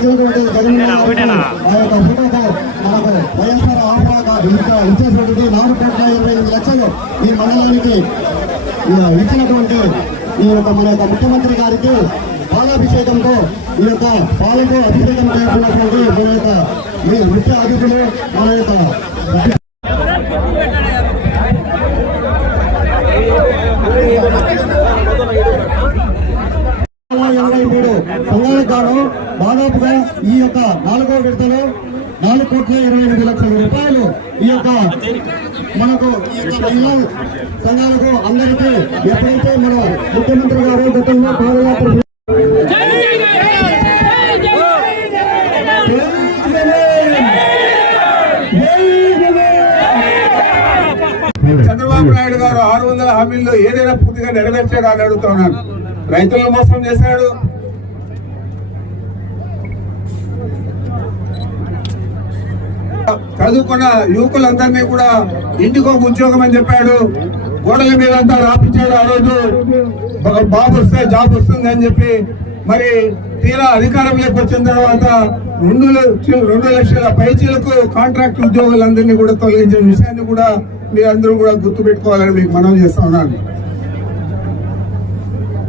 ఇచ్చినటువంటి జగన్మోహన్ మనకు వైఎస్ఆర్ ఆసరాగా ఇచ్చేసినటువంటి నాలుగు కోట్ల ఇరవై ఎనిమిది లక్షలు ఈ మండలానికి ఇచ్చినటువంటి ఈ యొక్క మన యొక్క ముఖ్యమంత్రి గారికి పాలాభిషేకంతో ఈ యొక్క పాలకు అభిషేకం చేస్తున్నటువంటి మన యొక్క మీ ముఖ్య అతిథులు మన యొక్క మూడు సంఘాలకు గాను దాదాపుగా ఈ యొక్క నాలుగో విడతలో నాలుగు కోట్ల ఇరవై ఎనిమిది లక్షల రూపాయలు ఈ యొక్క మనకు ఈ యొక్క మహిళా సంఘాలకు అందరికీ ఎప్పుడైతే మన ముఖ్యమంత్రి గారు గతంలో పాదయాత్ర చంద్రబాబు నాయుడు గారు ఆరు వందల హామీల్లో ఏదైనా పూర్తిగా నెరవేర్చాడు అని అడుగుతున్నాను రైతులను మోసం చేశాడు. చదువుకున్న యువకులందరినీ కూడా ఇంటికో ఉద్యోగం అని చెప్పాడు. గోడల మీద అంతా రాపించాడు ఆ రోజు. ఒక బాబు వస్తే జాబ్ వస్తుంది అని చెప్పి. మరి తీరా అధికారంలోకి వచ్చిన తర్వాత రెండు లక్షలు రెండు లక్షల పైచీలకు కాంట్రాక్ట్ ఉద్యోగులందరినీ కూడా తొలగించిన విషయాన్ని కూడా మీరందరూ కూడా గుర్తుపెట్టుకోవాలని మీకు మనం చేస్తా ఉన్నాను.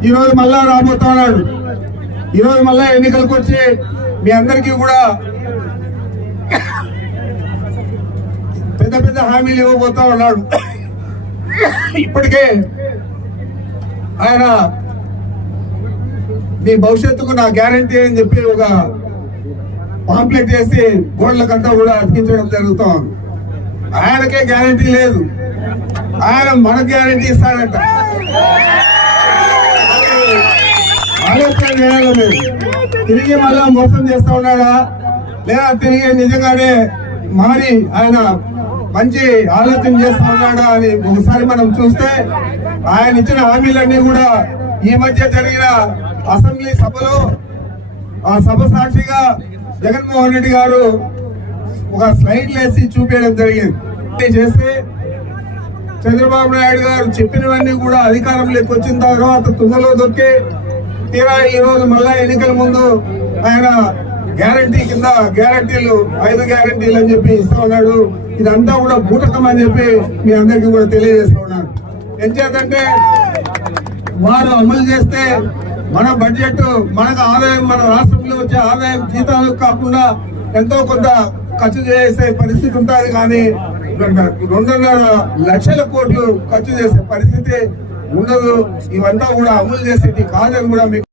ఈ రోజు మళ్ళా రాబోతా ఉన్నాడు. ఈ రోజు మళ్ళా ఎన్నికలకు వచ్చి మీ అందరికీ కూడా పెద్ద పెద్ద హామీలు ఇవ్వబోతా ఉన్నాడు. ఇప్పటికే ఆయన మీ భవిష్యత్తుకు నా గ్యారంటీ అని చెప్పి ఒక పాంప్లెట్ చేసి గోడలకంతా కూడా అతికించడం జరుగుతాం ఆయనకే గ్యారంటీ లేదు. ఆయన మన గ్యారంటీ ఇస్తాడంట. ఆలోచన చేయాలి మీరు. తిరిగి మళ్ళా మోసం చేస్తా ఉన్నాడా? లేదా తిరిగి నిజంగానే మారి ఆయన మంచి ఆలోచన చేస్తా ఉన్నాడా అని ఒకసారి మనం చూస్తే ఆయన ఇచ్చిన హామీలన్నీ కూడా ఈ మధ్య జరిగిన అసెంబ్లీ సభలో ఆ సభ సాక్షిగా జగన్మోహన్ రెడ్డి గారు ఒక స్లైడ్ వేసి చూపించడం జరిగింది. చేస్తే చంద్రబాబు నాయుడు గారు చెప్పినవన్నీ కూడా అధికారంలోకి వచ్చిన తర్వాత తుదలో దొక్కి తీరా ఈ రోజు మళ్ళా ఎన్నికల ముందు ఆయన గ్యారంటీ కింద గ్యారంటీలు ఐదు గ్యారంటీలు అని చెప్పి ఇస్తా ఉన్నాడు. ఇదంతా కూడా బూటకం అని చెప్పి మీ అందరికీ కూడా తెలియజేస్తా ఉన్నాను ఎంచేతంటే వారు అమలు చేస్తే మన బడ్జెట్ మనకు ఆదాయం మన రాష్ట్రంలో వచ్చే ఆదాయం జీతాలు కాకుండా ఎంతో కొంత ఖర్చు చేసే పరిస్థితి ఉంటుంది. కానీ రెండున్నర లక్షల కోట్లు ఖర్చు చేసే పరిస్థితి ఉండదు. ఇవంతా కూడా అమలు చేసేది కాదని కూడా మీకు